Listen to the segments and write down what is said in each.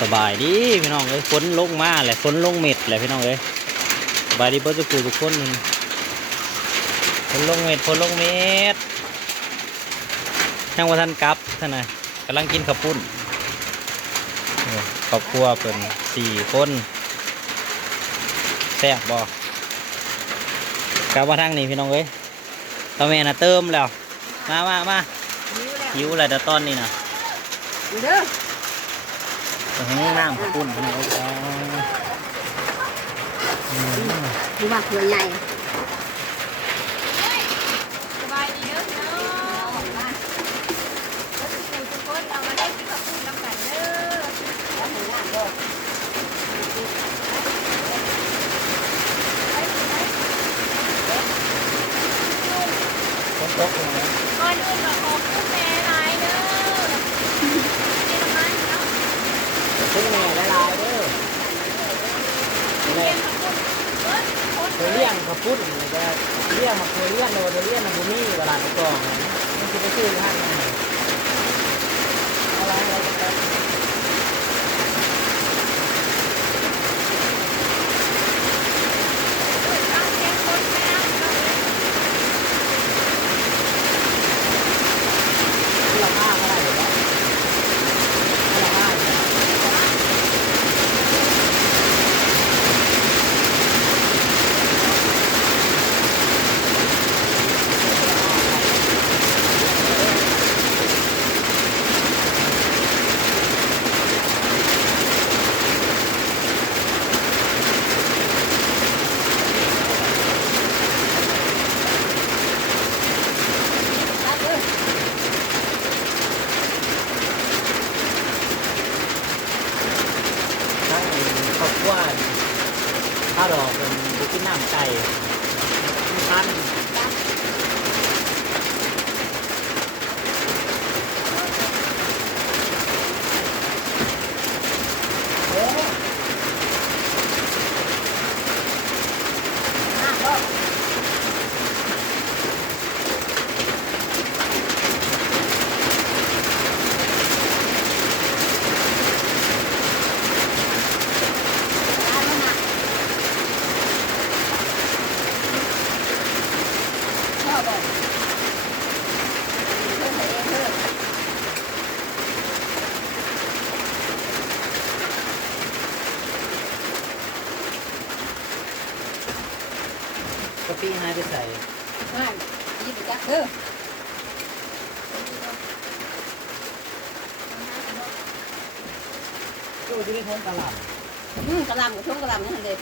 สบายดีพี่น้องเอ้ยฝนลงมาแหละฝนลงเม็ดแหละพี่น้องเอ้ยสบายดีเบิร์ตกูทุกคนมันฝนลงเม็ดฝนลงเม็ดช่างว่าท่านกลับท่านนะกำลังกินข้าวปุ้นครอบครัวเป็นสี่คนแซ่บบ่กลับมาทางนี้พี่น้องเอ้ยตอนแม่น่ะเติมแล้ว มามามานิ้วแล้วหิวอะไรตอนนี้นะดูเด้อ ตรงนี้น้ำข้าวปุ้นน้องเอ้ยอ๋ออืมดูว่าตัวใหญ่สบายดีเด้อพี่น้องแล้วทุกคนทุกคนเอามาได้กินกับคุณน้ำกันเด้อฝนตกลงแล้วก่อนอื่นก็ขอบคุณแม่หลายเด้อนี่ละมันเนาะ ฝนแม่ละลายเด้อ เรียนกับคุณเคยเลี้ยงกระพุ้นนี่ก็เลี้ยงมาเคยเลี้ยงโดนเลี้ยงมาบุมี่เวลาไปกองมันจะไปซื้อท่านอะไรอะไร ตั้งเสียงคนแม่เนาะ ราคาเท่าไหร่หรอราคา รับเด้อ ทั้งครอบครัวข้าว ดอกเป็นบุกินน้ำไก่ทุกท่านบ่ ชอบบ่เพิ่นให้เองเพิ่น กะปิหายไปใส่ มาหยิบจักเด้อ ตู้ที่ได้พ้นตลาดอืมกะหล่ำกับช่วงกะหล่ำนี่หั่นเด้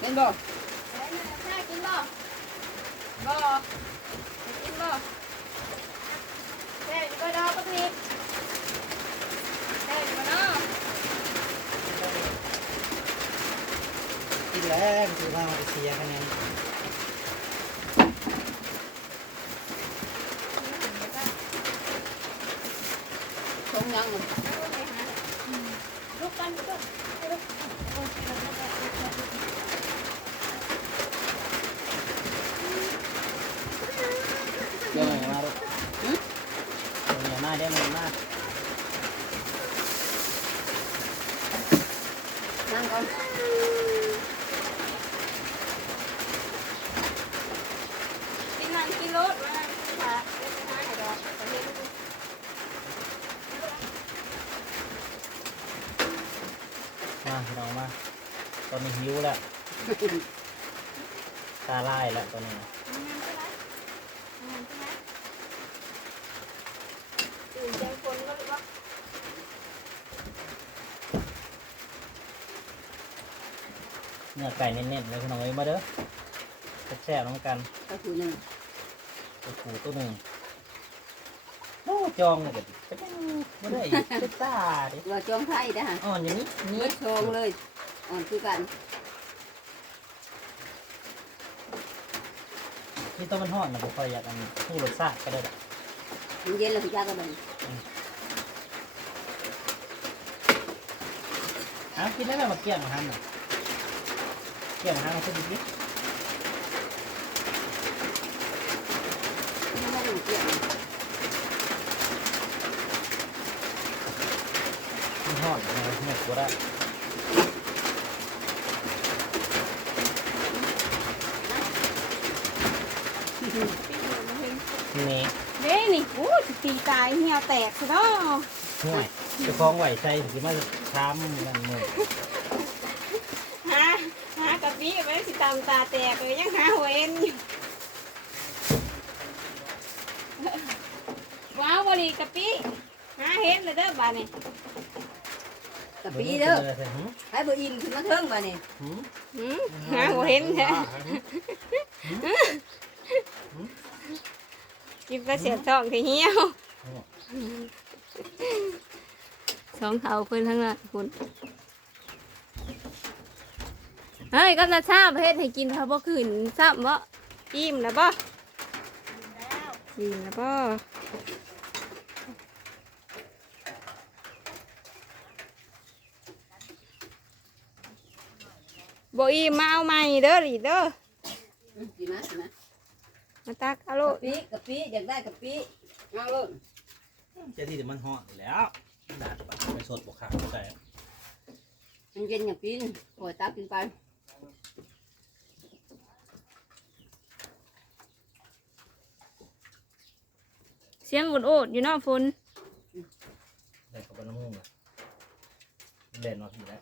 เป็นบ่น่ากินบ่บ่กินบ่แซ่บอยู่บ่ดอกปักนิดแซ่บอยู่บ่เนาะกินแล้วคือว่ามันเสียคะแนนช่วงยัง ลูกกันลูกเดี๋ยวหน่อยมาลูกเดี๋ยวหน่อยมาเดี๋ยวหน่อยมา นั่งก่อน กินนั่นกินรถมาค่ะเล็กน้อยให้ดอกประเทศ มาพี่น้องมาตอนนี้หิวแล้วตาลายแล้วตอนนี้ตื่นใจคนก็เลยว่าเนื้อไก่เน้นๆเลยพี่น้องเอ้ยมาเด้อแซ่บๆน้องกันก็คือหนึ่งตัวผูตัวหนึ่งโอ้ จองเลยก็เป็นยังไม่ได้อีกเป็นตาดิตัวจองไทยนะฮะอ่อนอย่างนี้เบินี่ดชองเลยอ่อนคือกันนี่ตัวมันห่อนนะผมคอยอยากอันผู้รสชาติก็ได้ดอกมันเย็นแล้วพี่จ้าก็บันอะกินได้ไหมมาเกี่ยงมาฮันน่ะเกี่ยงมาฮันมาขึ้นดิ ไม่ได้ห นึ่งเกี่ยวมมันทอดนะเม็ดก็ได้ปีนมาเห็นนี่เด้นี่โอ้ยสิตีตายเหี่ยวแตกซะเนาะห่วยเจะคล้าของไหวใจสิมาช้ำนั่นมือหาหากะปิไปสิตามตาแตกเลยยังหาหัวเอ็นอยู่ว้าวบรีกะปิหาเห็นเลยเด้อบาดนี่ กะปีเด้อหืมให้บ่อิ่มขึ้นมาเทิงบ่นี่หืมหืมหาหัวเห็นแท้กินกระเสียบท้องที่เหี่ยวสองเท่าเพิ่นทั้งนั้นคุณเฮ้ยก็นาชาประเทศให้กินเขาบ่ขืนซ้ำบ่อิ่มแล้วบ่อิ่มแล้วบ่ บ่อิ่มมาเอาใหม่เด้อดิเด้ออืมกินมากินมามาตักเอาโลกะดปิกะปิอยากได้กะปิเอาเลยเจะที่เดี๋ยวมันห่อนอยู่แล้วดาดปากไปสดบกขาดใส่มันเย็นอย่าปีนโอ้ยตักกินไปเสียงโอดๆอยู่เนอกฝนได้กับน้ำมูกอะเล่นมาทีแล้ว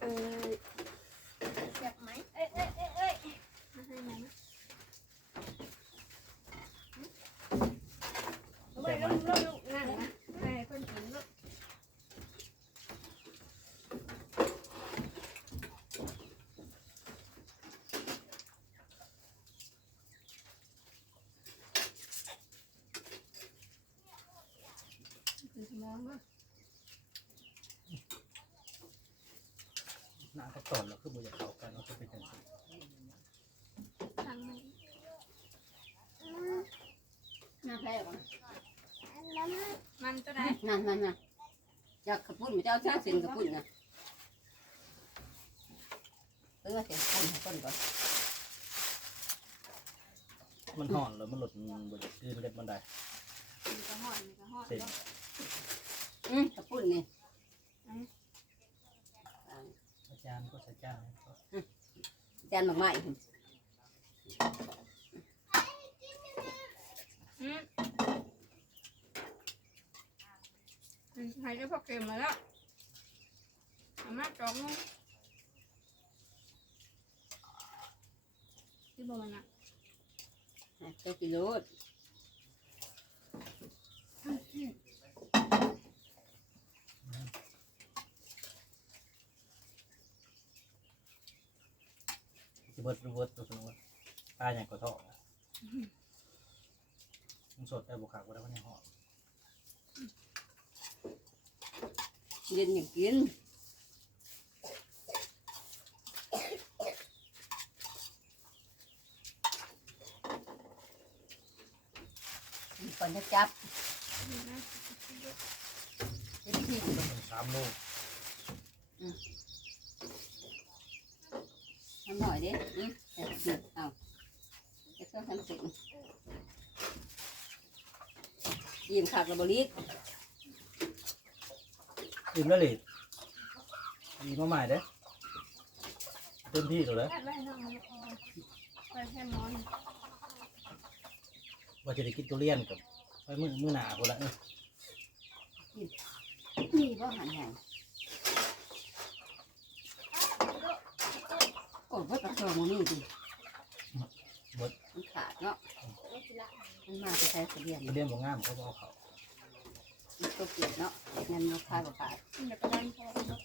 เออเสียบไหมเอ้ยเอ้ยเอ้ยเอ้ยมาให้ไหนนะเอาไว้ลงลงลงนั่นนะให้คนกินลูกคือสมองบ่ น้ำก็ ตอนแล้วคือบ่อยากเข้ากันเราจะเป็นจังซี่ทางไหนน้ำแพ้ก่อนมันตัวไหนนั่นนั่นนั่นอยากกระปุ้นมันจะเอาชาเส้นกระปุ้นนะเออเส้นคนคนก่อนมันห่อนแล้วมันหลุดบ่อยากคืนเล็บมันได้มันก็หอดมันก็หอดเส้นอืมกระปุ้นนี่ จารย์ก็ใส่จานให้เขาจานหมากไม้อืมอืมให้ได้พอเค็มมาแล้วเอามาจองเลยที่บอกมันอะเจ้ากิโลด เบิดเบิดตัวสมมุติปลาอย่างก็เทาะมันสดแต่บุขาดก็ได้มันยังห่อนเย็นอย่างกินก่อนจะจับเจ็บที่ต้องเป็นสามโลทำ หน่อยดิอืมแต่นี่เอาจะเครื่องทำเสร็จยิ้มขากระบริกอิ่มแล้วเลยอิ่มมาใหม่เด้อเต็มที่ตัวแล้วแค่ไว้ให้น้องมันพอไปแค่หมอนว่าจะได้กินตัวเลียนกับไปมือมือหนาคนละเออนี่ก็หันแหง โอ้ยว่าตะเกียบมันนี่ดิหมดมันขาดเนาะมันมาจะใช้เสบียงตัวเลียนบ่งามเขาบ่เอาเขามันตัวเปลี่ยนเนาะงั้นมันคายกับขาดเดี๋ยวกระดานพอเนาะ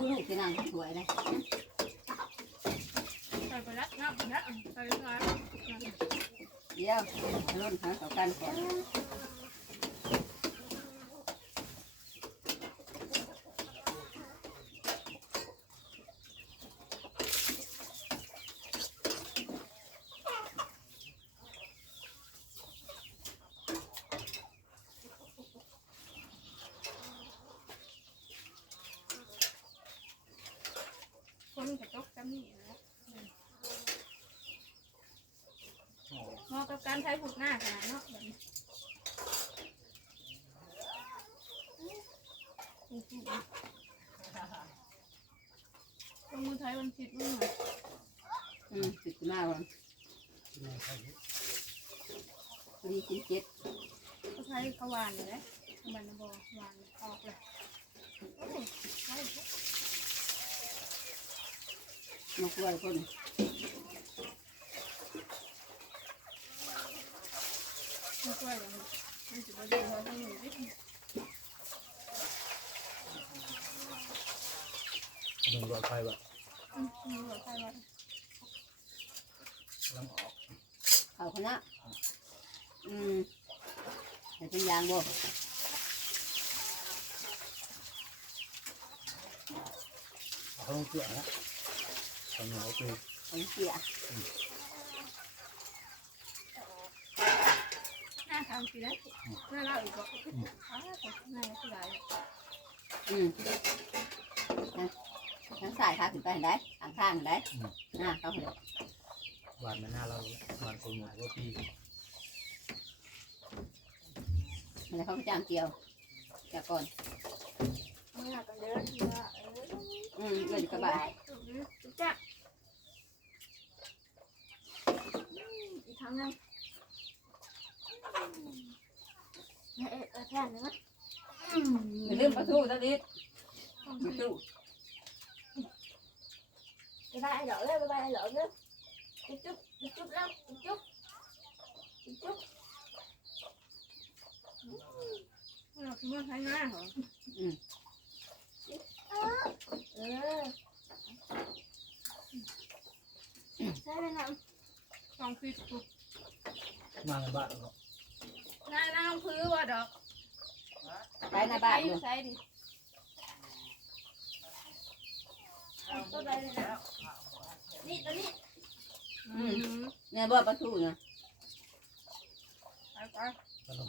ลูกที่นั่งสวยเลยใส่ไปแล้วเนาะไปแล้วใส่ไปแล้วเดี๋ยวรุ่นหาเขากันก่อน เหมาะกับการใช้ผูกหน้าขนาดเนาะแบบนี้ต้องมือไทยวันผิดมือหรออืมสิบหน้าวันมีกินเจ็ดก็ใช้ขวานเลยมันบอกวานออกเลยโอ้ย ใช่มากล้วยคนไม่ช่วยเลยมันจะมาดูเราให้หนูดิหนึ่งรถไฟแบบอืมหนูเหลือใครวะลังออกเขาคณะอืมแต่เป็นยางบ่เขาต้องเชื่อนะ ตอนนี้เขาเป็นของเสียหน้าทำสิได้หน้าเราอีกก็อ้าวหน้าคือไรอืมทั้งสายขาขึ้นไปเห็นได้ทางข้างเห็นได้หน้าเขาเห็นหวานม่น่าเราหวานคนหมูว่าพี่มันเขาไปจามเกียวจากก่อนไม่อยากกันเยอะทีละอืมเงินกระบะจุ๊บ จ๊ะอีกครั้งนึงเอ๊ะเออแทนนึงนะอย่าลืมประตูตะลิดประตูไปไปไอ้เหล่าเลยไปไปไอ้เหล่าเลยจุ๊บจุ๊บจุ๊บแล้วจุ๊บจุ๊บจุ๊บเราคือมันใช้ง่ายเหรออืมเออใช่เลยนะลองฟิตปุ๊บมาในบ้านเรานายนั่งพื้นว่ะดอกไปหน้าบ้านออยู่ยู่ใส่ดิตัวใดเลยนะนี่ตัวนี้อืมเนี่ยบ่ประตูนะไปไปก็ลง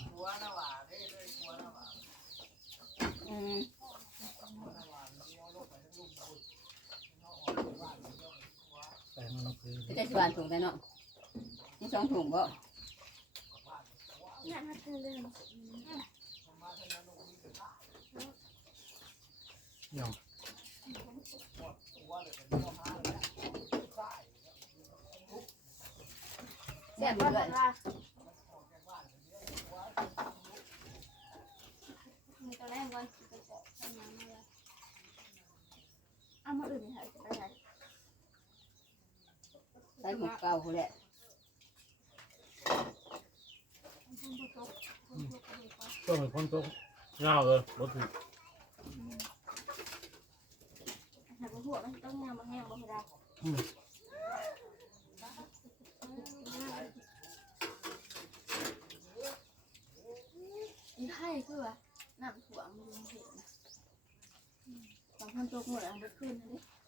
อืมไปมันน้องคือจะชวนถุงได้เนาะ นี่สองถุงบ่เนี่ยมาเธอเลยยองแซ่บว่าเลแต่ยว่ามีตัวแรกก่อนไปเจาะทำน้ำมาเลยเอามาอื่นค่ะจะไปไหนใส่หมกเก่าเขาแหละ ต้องเป็นคนโตเงาเลยรถถูกหากหัวมันต้องยำมาแห้งบ่ได้อีไข่คือว่าน้ำถ่วงมันเห็นบางคนตกหมดอะมันขึ้นนี่เ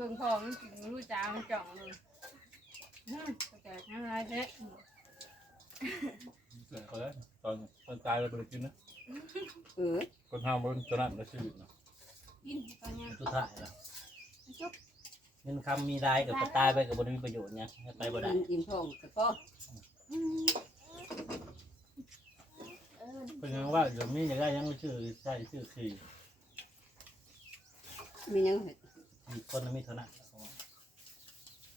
บิ่งพอมันกินรู้จางจ่องเลยแต่ทำอะไรเด้เกิดเขาแล้วตอนตอนตายเราไปกินนะเออคนทำบนตอนนั้นเราชีวิตนะกินตอนนี้สุดท้ายแล้วจุ๊บเงินคำมีได้กับตายไปกับบนมีประโยชน์เนี่ยไปบ่ได้อิ่มท้องแต่ก็เออเป็นยังว่าเดี๋ยวมีอยากได้ยังชื่อใช่ชื่อคือมียัง มีคนมีเท่านั้น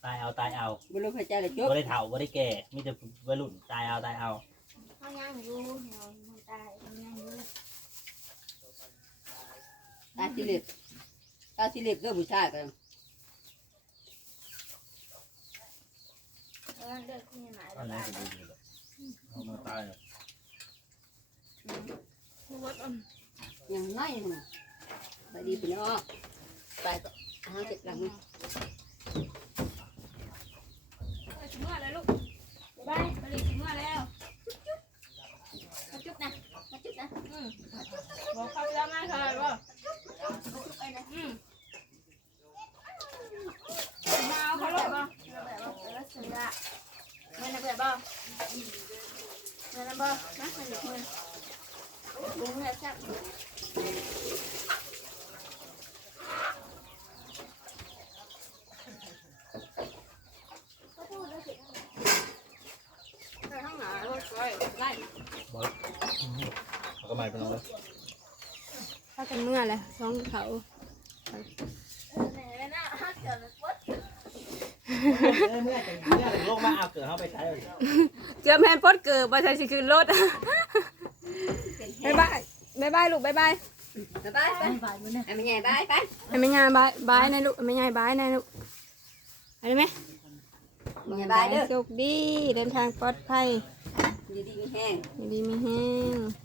ตายเอาตายเอาบริพระเจ้าเลยจบบ่ได้เฒ่าบ่ได้แก่มีแต่วัยรุ่นตายเอาตายเอาเขาย่างอยู่เราตายเขาย่างอยู่ตาสิเล็บตาสิเล็บเด้อผู้ชายกันเออเด็กที่ไหนอันตานั้นยก็ดีเลยเอามาตายอะคือว่าต้นยังน้อยอยู่นะไปดีพี่น้อง ไปก็หาเจ็บหลังไปถึงเมื่อแล้วลูกบายไปถึงเมื่อแล้วจุ๊บนะจุ๊บนะอืมบอกเขาไปแล้วมาเถอะว่าไปนะอืมมาเอาเขาเลยบ่แบบว่าเออเสือเงินแบบบ่เงินบ่นะเงินเงินบุ้งเนี่ยแซ่บ ก็ไม่เป็นไร ถ้ากั นเมื่อเลยสองเขาเมื่อแต่เมื่อลงมาเอาเกิดเขาไปใช้เกือบแมนปดเกือบบ่ใช่สิคือรถบายบายบายบายลูกบายบายไปไปไปไอ้แม่ใหญ่ไปไปให้แม่ยายบายบายนะลูกให้แม่ยายบายนะลูกเอะไรไหมแม่ใหญ่ไปเด้อโชคดีเดินทางปลอดภัยอยู่ดีมีแห้งอยู่ดีมีแห้ง